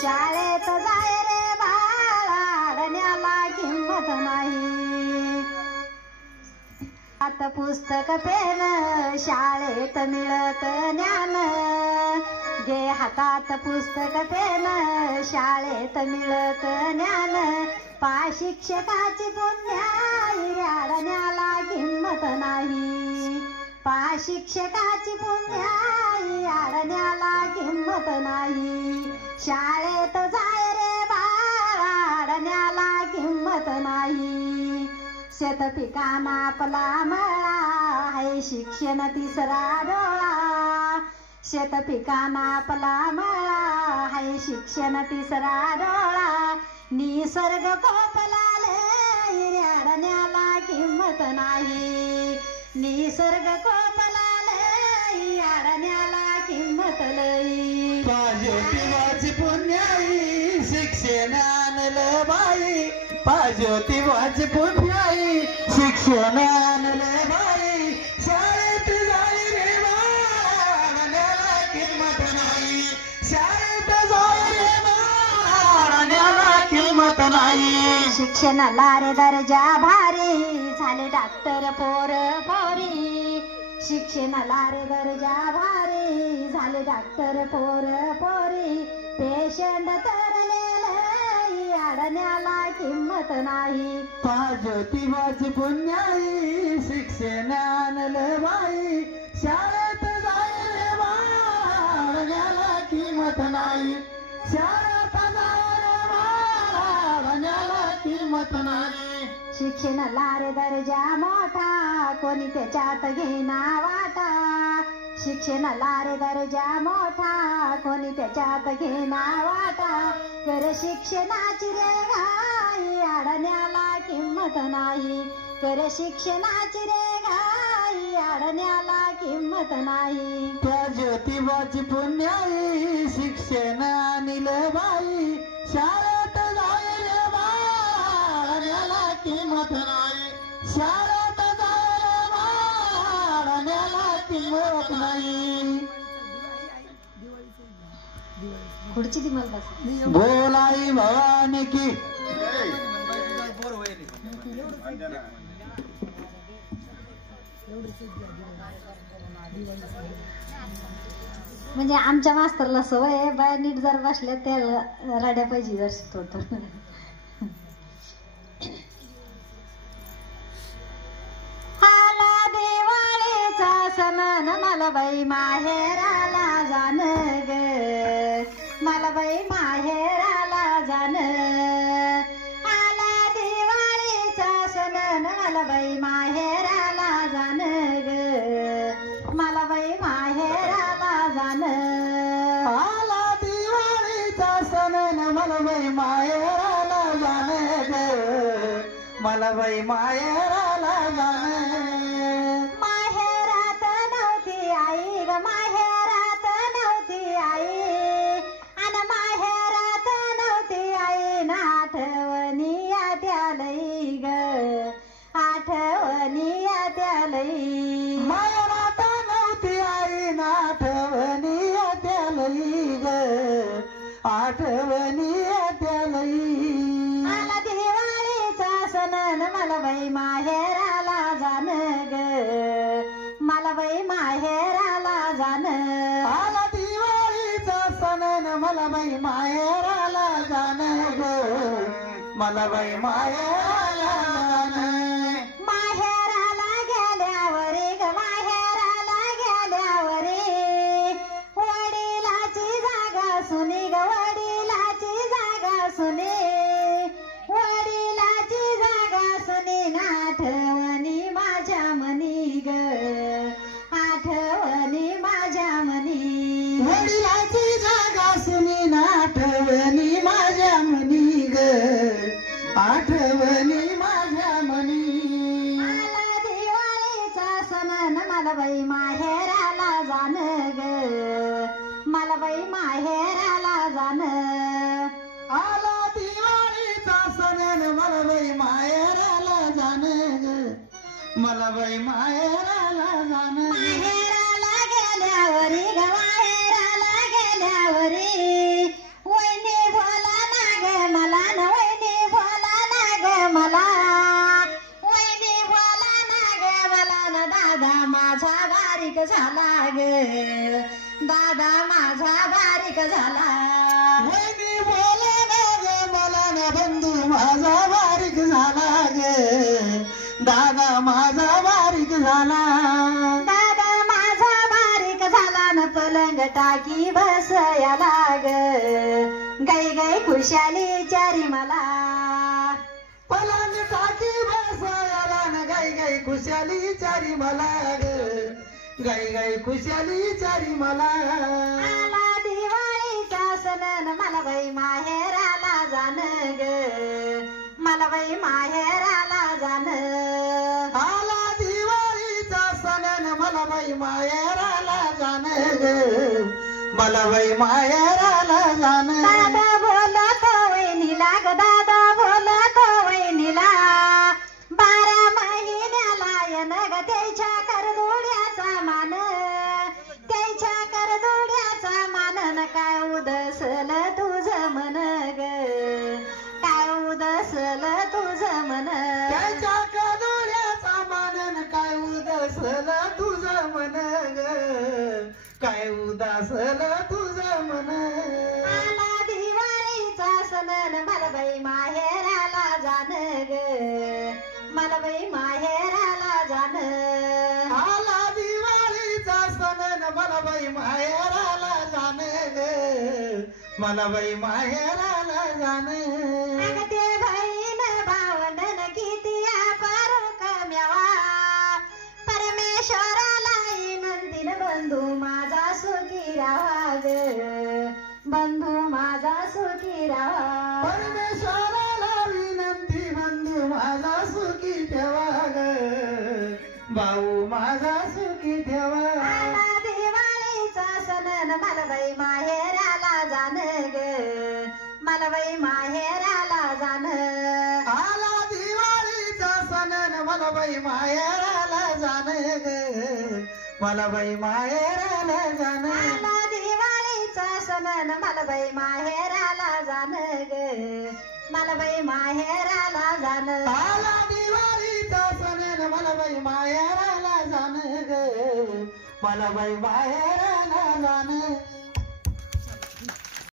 शाळेत जाय रे बाळा अडण्याला किंमत नाही. आता पुस्तक पेन शाळेत मिळत ज्ञान, घे हातात पुस्तक पेन शाळेत मिळत ज्ञान. पा शिक्षकाची पुण्याई अडण्याला किंमत नाही. पा शिक्षकाची पुण्याई अडण्याला किंमत नाही. शाळेत जाय रे बाळा अडण्याला किंमत नाही. शेतपिकांना आपला मळा आहे शिक्षण तिसरा डोळा. शेतपिकांना आपला मळा आहे शिक्षण तिसरा डोळा. निसर्ग कोपलाले अडण्याला किंमत नाही. निसर्ग कोपलाले अडण्याला किंमत लई. ज्योतिबाची पुण्याई शिक्षण आणलं बाई. ज्योतिबाची पुण्याई शिक्षण आणलं बाई. शाळेत जाई रे बाळा किंमत नाही. शाळेत जाई रे बाळा किंमत नाही. शिक्षणाला रे दर्जा भारी झाले डॉक्टर पोर पोरी. शिक्षणाला रे दर्जा भारी झाले डॉक्टर पोर पोरी. पेशंट तरलेले अडण्याला किंमत नाही. ज्योतिबाची पुण्याई शिक्षण आणलं बाई. शाळेत जाय रे बाळा किंमत नाही. शाळेत जाय रे बाळा किंमत नाही. शिक्षणाला रे दर्जा मोठा कोणी त्याच्यात घेना वाटा. शिक्षणाला रे दर्जा मोठा कोणी त्याच्यात घेना वाटा. कर शिक्षणाची रे घाई अडण्याला किंमत नाही. कर शिक्षणाची रे घाई अडण्याला किंमत नाही. त्या ज्योतिबाची पुण्याई शिक्षण आणलं बाई. शाळेत जाय रे बाळा किंमत नाही. शाळेत जाय रे बाळा किंमत नाही. खुर्ची ती मला बोलाई भवानी की. म्हणजे आमच्या मास्तरला सवय आहे बाया नीट जर बसल्या त्या रड्या पाहिजे जर थोडं. आला दिवाळीचा सण मला बाई माहेराला जाण ग. मला बाई माहेराला जाण. आला दिवाळीचा सण मला बाई माहेराला जाण ग. मला बाई माहेराला जाण. आला दिवाळीचा सण मला बाई माहेराला जाण ग. मला बाई माहेराला जाण. माहेरात नव्हती आई ग माहेरात नव्हती आई. आणि माहेरात नव्हती आई ना आठवणी याद्या लई ग. आठवणी याद्या लई. माहेरात नव्हती आई ना आठवणी याद्या लई ग. आठवणी याद्या लई. आला दिवाळीचा सण मला बाई माहेराला जाण ग. मला बाई माहेराला जाण. आला दिवाळीचा सण मला बाई माहेराला जाण ग. मला बाई माहेराला जाण. माहेराला गेल्यावरी ग माहेराला गेल्यावरी वडिलाची जागा सुनी ग. वडिलाची जागा सुनी. वडिलाची जागा सुनी आठवणी माझ्या मनी ग. आठवणी माझ्या मनी. वडिलाची जागा सुनी आठवणी माझ्या मनी ग. आठवणी माझ्या मनी. आला दिवाळीचा सण मला बाई माहेराला जाण ग. मला बाई माहेराला जाण. आला दिवाळीचा सण मला बाई माहेराला जाण ग. मला बाई माहेराला जाण. माहेराला गेल्यावरी ग माहेराला गेल्यावरी वहिनी बारीक झाला ग दादा माझा बारीक झाला वहिनी बोला ना ग मला ना बंधू माझा बारीक झाला ग दादा माझा बारीक झाला दादा माझा बारीक झाला न पलंग टाकी बसयाला ग गाई गाई खुशाली चारी मला पलंग टाकी बसायला न गाई गाई खुशाली चारी मला ग गाई गाई खुशाली चारी मला आला दिवाळीचा सण न मला बाई माहेराला जाण ग मला बाई माहेराला जाण आला दिवाळीचा सण न मला बाई माहेराला जाण ग मला बाई माहेराला जाण दादा बोलत वहिनीला ग दादा बोलत वहिनीला 12 महिन्याला येन ग त्याच्या करदोड्याचा मान त्याच्या करदोड्याचा मानन काय उदसल तुझ मन ग काय उदसल तुझ मन त्याच्या कदोड्याचा मानन काय उदासल तुझ मन ग काय उदासल तुझ मन आला दिवाळीचा सण मला बाई माहेराला जाण ग मला बाई माहेराला जाण आला दिवाळीचा सण न मला बाई माहेराला जाण ग मला बाई माहेराला जाण अग ते बहीण भावंडन किती पारुक म्यावा परमेश्वराला विनंतीन बंधू माझा सुखी राहा ग बंधू माझा सुखी राहा परमेश्वराला विनंती बंधू माझा सुखी ठेवा ग भाऊ माझा सुखी ठेवा आला दिवाळीचा सण मला बाई माहेराला जाण ग मला बाई माहेराला जाण आला दिवाळीचा सण न मला बाई माहेराला जाण ग मला बाई माहेराला जाण आला दिवाळीचा सण मला बाई माहेराला जाण ग मला बाई माहेराला जाण आला दिवाळीचा सण न मला बाई माहेराला जाण ग मला बाई माहेराला जाण